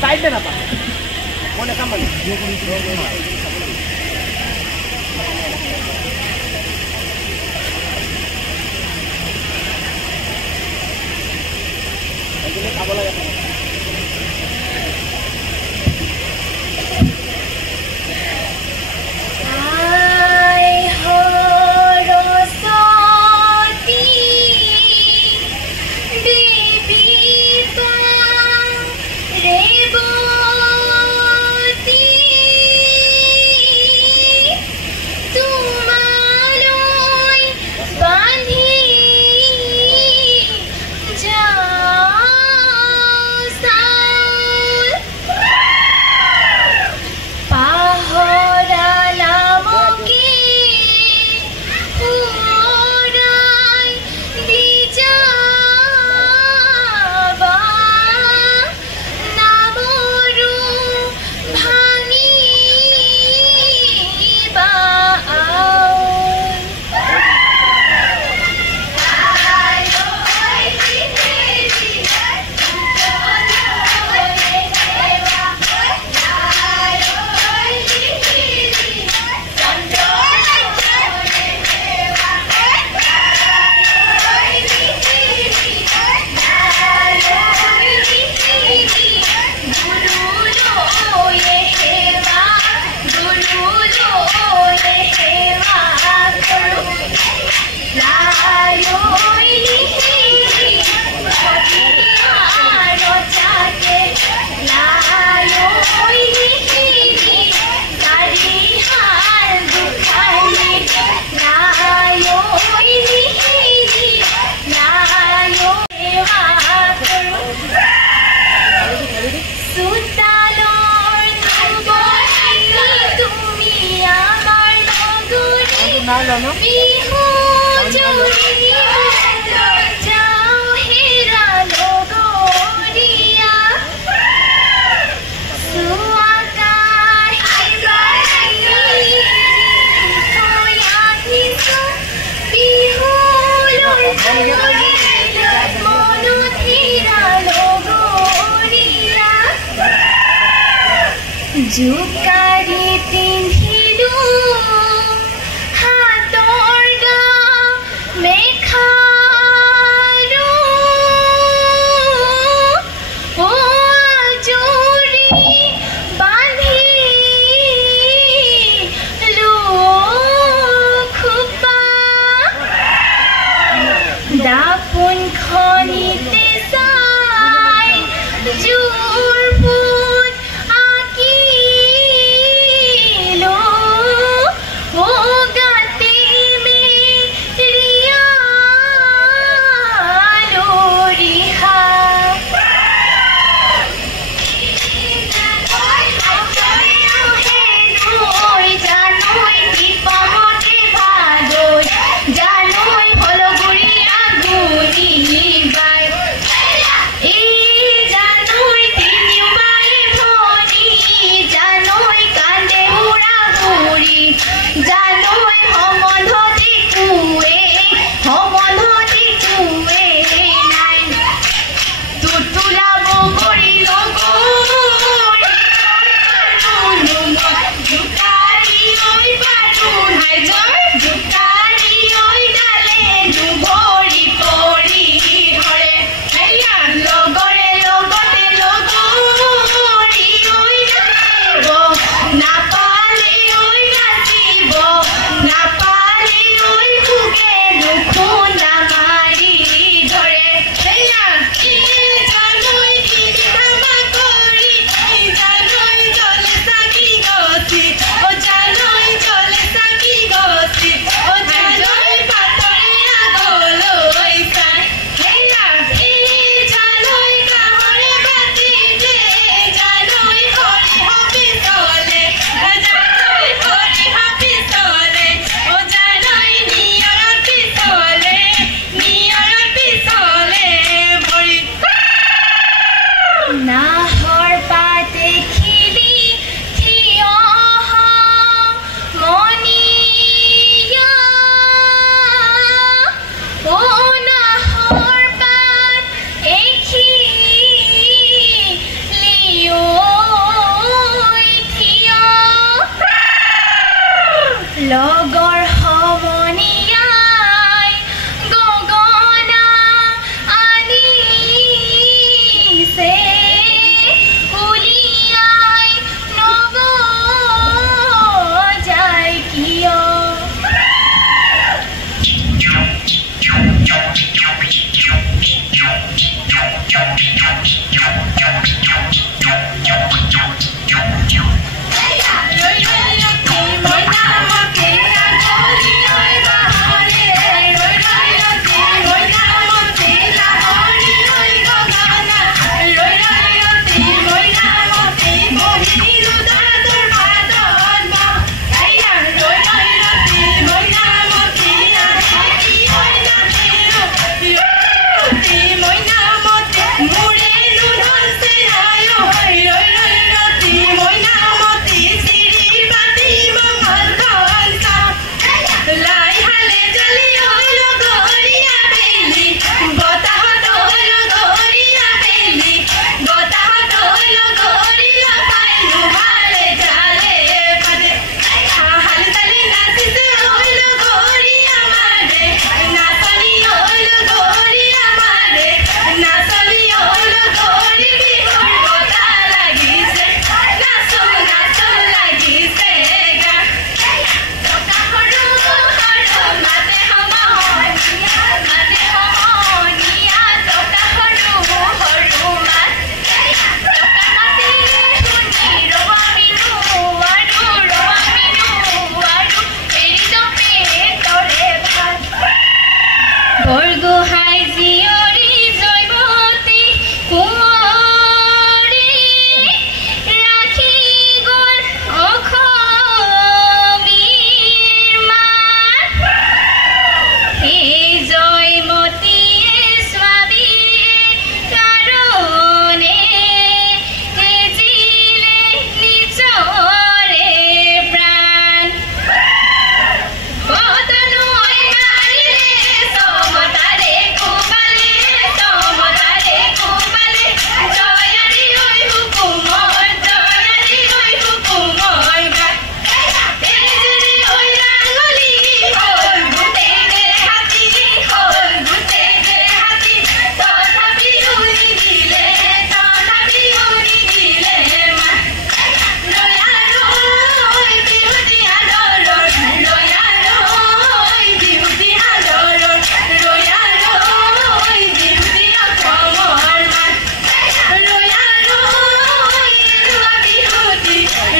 side में ना पा मोने काम बने ये खाबो लगा जुकारी पिंधिलु हाथर गा मेखारू ओ जोरी बांधिलु खुपा दापुन खनिते साई जुर लो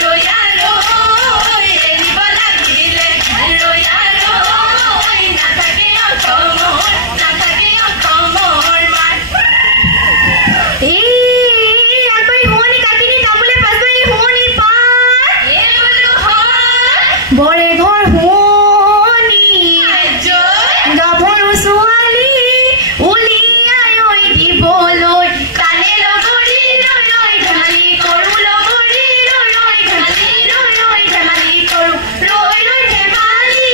ৰয়া ৰৈ এৰিব লাগিলে ৰয়া ৰৈ নাথাকে অসমৰ মাত এই আগবাঢ়ি শুৱনি কাটিনি তামোলে পাছবাঢ়ি শুৱনি পাত এই বোলো হয় বৰে ঘৰ শুৱনি গাভৰু ছোৱালী উলিয়াই ঐ দিবলৈ কানে লগৰী ৰৈ ৰৈ ধেমালি কৰোঁ লগৰী ৰৈ ৰৈ ধেমালি কৰোঁ ৰৈ ৰৈ ধেমালি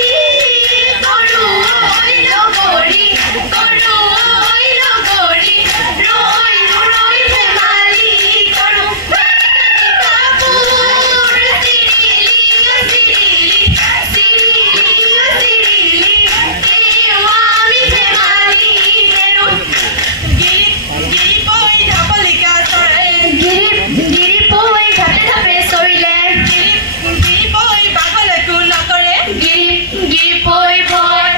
কৰোঁ ঐ লগৰী কৰোঁ ঐ লগৰী ৰৈ ৰৈ ধেমালি কৰোঁ কাপোৰ চিৰিলি আমি ধেমালি মেৰোঁ গিৰিপৈ ধাপে ধাপে চৰিলে গিৰিপৈ বাঘলৈকো নকৰে গিৰিপৈ ভয়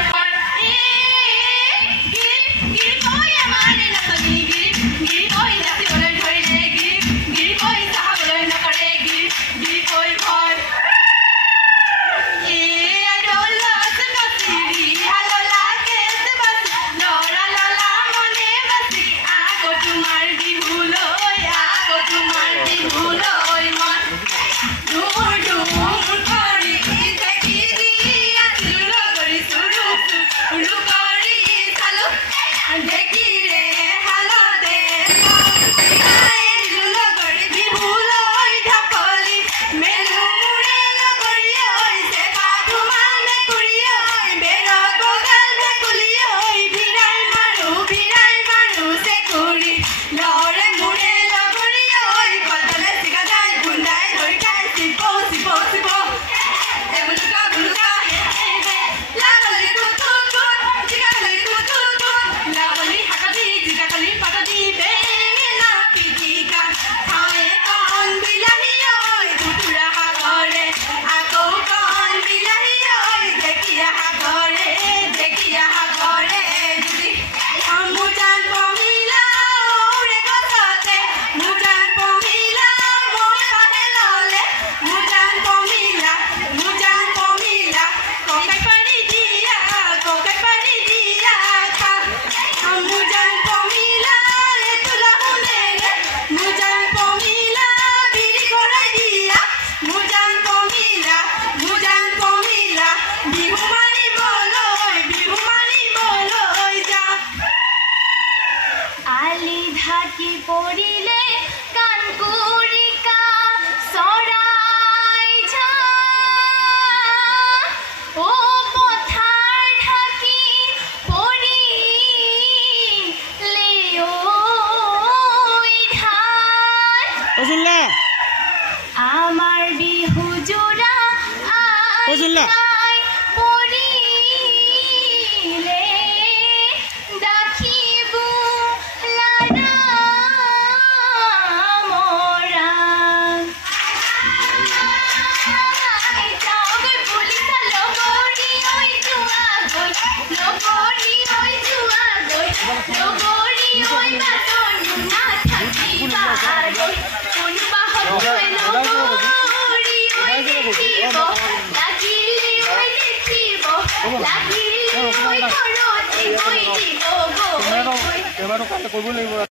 গিৰিপৈ আমাৰ নাচনি গিৰিপৈ নাচিবলৈ ধৰিলে গিৰিপৈ চাহাবলৈ নকৰে গিৰিপৈ ভয় লৰা ললা মনে বাচি আকৌ তোমাৰ বিহুলৈ মই দূৰ দূৰ কৰি দেখি আছিলো লগৰী চুৰু কৰি চালো দেখিৰে হালতে লগৰী বিহুলৈ ঢাপলি মেলু মুৰে লগৰী হৈছে বাঘু মানে কুৰি বেৰত বগাল ভেকুলি ভিৰাই মাৰো চেকুৰি লৰে মুৰে লগৰী কলতলে চিগা যায় গুন্দাই ধৰি খাই চিপ বুলুকা লাগলি কুট জিগালি কুট লাগলি হাকালি জিগালি পাতাদি বেঙেনা পিটিকা খাওঁৱে কণ বিলাহী কুকুৰা সাগৰে আকৌ কণ বিলাহী ঢেকীয়া সাগৰে মুজান পমিলা ওৰে গছতে মুজান পমিলা মই কাহে ললে মুজান পমিলা ককাই পাৰি দিয়া খা মুজান পমিলা তোলা শুনেৰে মুজান পমিলা বিৰি কৰাই দিয়া মুজান পমিলা বিহু মাৰিবলৈ যা আলি ঢাকি পৰিলে কাণকুৰিকা চৰাই যা ও পথাৰ ঢাকি পৰিলে ঐ ধান আমাৰ বিহু জোৰা আই পৰিলে দাখিব লাৰা মৰা যাওগৈ পুলিচা লগৰী ঐ বাটৰ নাথাকিবা গৈ কোনোবা হবৈ লগৰী দেখিব লাগিলে ঘৰতে গৈ দিব গৈ